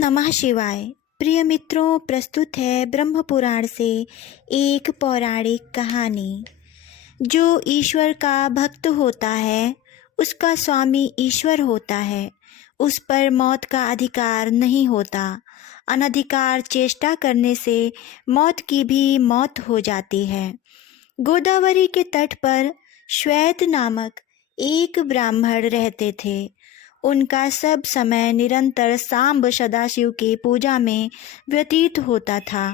नमः शिवाय। प्रिय मित्रों, प्रस्तुत है ब्रह्म पुराण से एक पौराणिक कहानी। जो ईश्वर का भक्त होता है उसका स्वामी ईश्वर होता है। उस पर मौत का अधिकार नहीं होता। अनधिकार चेष्टा करने से मौत की भी मौत हो जाती है। गोदावरी के तट पर श्वेत नामक एक ब्राह्मण रहते थे। उनका सब समय निरंतर सांब सदाशिव की पूजा में व्यतीत होता था।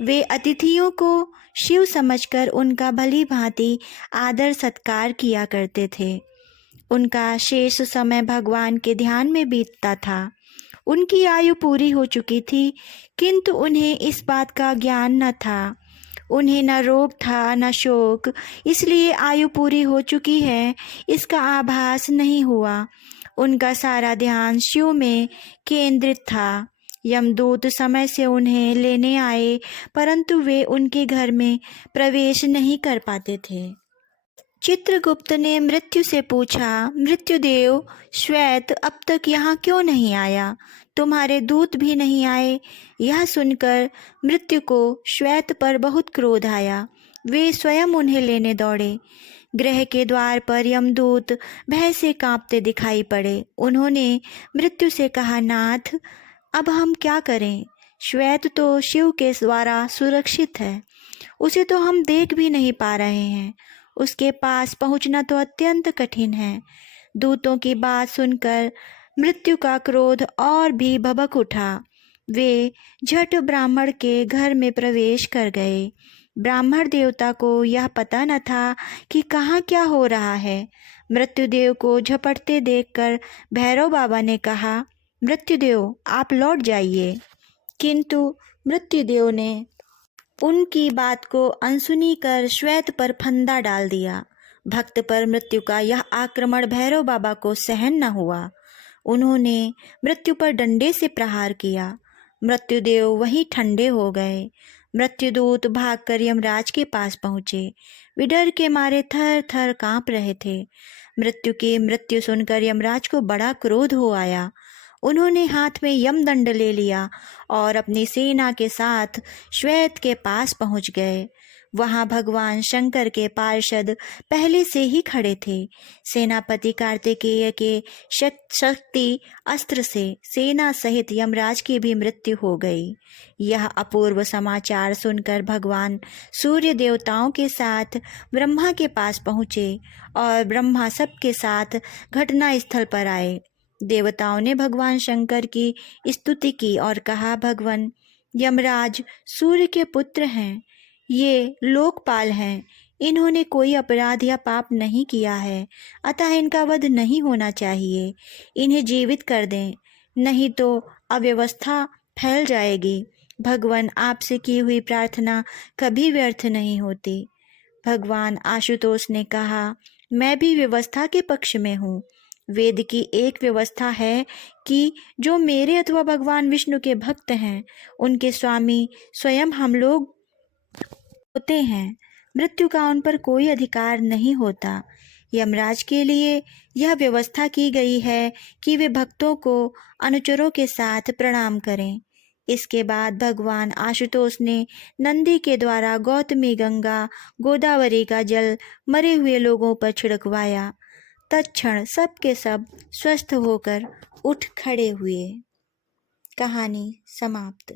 वे अतिथियों को शिव समझकर उनका भली भांति आदर सत्कार किया करते थे। उनका शेष समय भगवान के ध्यान में बीतता था। उनकी आयु पूरी हो चुकी थी, किंतु उन्हें इस बात का ज्ञान न था। उन्हें न रोग था न शोक, इसलिए आयु पूरी हो चुकी है इसका आभास नहीं हुआ। उनका सारा ध्यान शिव में केंद्रित था। यमदूत समय से उन्हें लेने आए, परंतु वे उनके घर में प्रवेश नहीं कर पाते थे। चित्रगुप्त ने मृत्यु से पूछा, मृत्युदेव, श्वेत अब तक यहाँ क्यों नहीं आया? तुम्हारे दूत भी नहीं आए? यह सुनकर मृत्यु को श्वेत पर बहुत क्रोध आया। वे स्वयं उन्हें लेने दौड़े। गृह के द्वार पर यमदूत भय से कांपते दिखाई पड़े। उन्होंने मृत्यु से कहा, नाथ, अब हम क्या करें? श्वेत तो शिव के द्वारा सुरक्षित है। उसे तो हम देख भी नहीं पा रहे हैं। उसके पास पहुंचना तो अत्यंत कठिन है। दूतों की बात सुनकर मृत्यु का क्रोध और भी भभक उठा। वे झट ब्राह्मण के घर में प्रवेश कर गए। ब्राह्मण देवता को यह पता न था कि कहाँ क्या हो रहा है। मृत्युदेव को झपटते देखकर भैरव बाबा ने कहा, मृत्युदेव, आप लौट जाइए। किंतु मृत्युदेव ने उनकी बात को अनसुनी कर श्वेत पर फंदा डाल दिया। भक्त पर मृत्यु का यह आक्रमण भैरव बाबा को सहन न हुआ। उन्होंने मृत्यु पर डंडे से प्रहार किया। मृत्युदेव वहीं ठंडे हो गए। मृत्युदूत भागकर यमराज के पास पहुँचे। वे डर के मारे थर थर काँप रहे थे। मृत्यु की मृत्यु सुनकर यमराज को बड़ा क्रोध हो आया। उन्होंने हाथ में यमदंड ले लिया और अपनी सेना के साथ श्वेत के पास पहुंच गए। वहां भगवान शंकर के पार्षद पहले से ही खड़े थे। सेनापति कार्तिकेय के शक्ति अस्त्र से सेना सहित यमराज की भी मृत्यु हो गई। यह अपूर्व समाचार सुनकर भगवान सूर्य देवताओं के साथ ब्रह्मा के पास पहुँचे और ब्रह्मा सबके साथ घटना स्थल पर आए। देवताओं ने भगवान शंकर की स्तुति की और कहा, भगवान यमराज सूर्य के पुत्र हैं। ये लोकपाल हैं। इन्होंने कोई अपराध या पाप नहीं किया है, अतः इनका वध नहीं होना चाहिए। इन्हें जीवित कर दें, नहीं तो अव्यवस्था फैल जाएगी। भगवान, आपसे की हुई प्रार्थना कभी व्यर्थ नहीं होती। भगवान आशुतोष ने कहा, मैं भी व्यवस्था के पक्ष में हूँ। वेद की एक व्यवस्था है कि जो मेरे अथवा भगवान विष्णु के भक्त हैं, उनके स्वामी स्वयं हम लोग होते हैं। मृत्यु का उन पर कोई अधिकार नहीं होता। यमराज के लिए यह व्यवस्था की गई है कि वे भक्तों को अनुचरों के साथ प्रणाम करें। इसके बाद भगवान आशुतोष ने नंदी के द्वारा गौतमी गंगा गोदावरी का जल मरे हुए लोगों पर छिड़कवाया। तत्क्षण सब के सब स्वस्थ होकर उठ खड़े हुए। कहानी समाप्त।